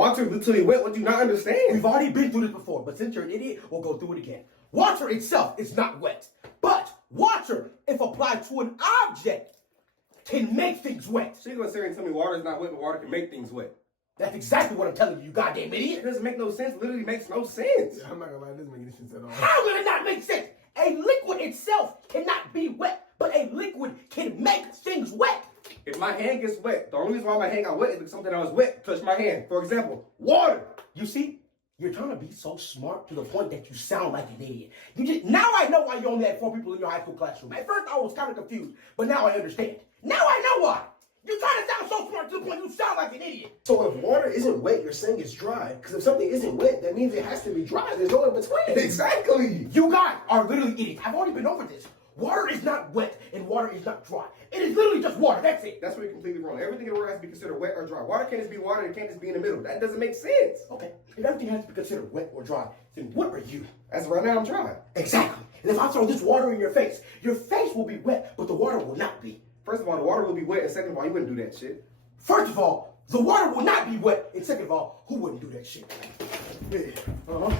Water literally wet. What do you not understand? We've already been through this before, but since you're an idiot, we'll go through it again. Water itself is not wet, but water, if applied to an object, can make things wet. So you're gonna sit here and tell me water is not wet, but water can make things wet? That's exactly what I'm telling you, you goddamn It idiot. doesn't make no sense. It literally makes no sense. I'm not gonna lie, it doesn't make any sense at all. How will it not make sense? A liquid itself cannot be wet, but a liquid can make things wet. If my hand gets wet, the only reason why my hand got wet is because something that was wet touched my hand. For example, water. You see, you're trying to be so smart to the point that you sound like an idiot. Now I know why you only had 4 people in your high school classroom. At first I was kind of confused, but now I understand. Now I know why. You're trying to sound so smart to the point you sound like an idiot. So if water isn't wet, you're saying it's dry. Because if something isn't wet, that means it has to be dry. There's no in between. Exactly. You guys are literally idiots. I've already been over this. Water is not wet and water is not dry. It is literally just water. That's it. That's where you're completely wrong. Everything in the world has to be considered wet or dry. Water can't just be water and it can't just be in the middle. That doesn't make sense. Okay. If everything has to be considered wet or dry, then what are you? As of right now, I'm dry. Exactly. And if I throw this water in your face will be wet, but the water will not be. First of all, the water will be wet, and second of all, you wouldn't do that shit. First of all, the water will not be wet, and second of all, who wouldn't do that shit? Yeah. Uh-huh.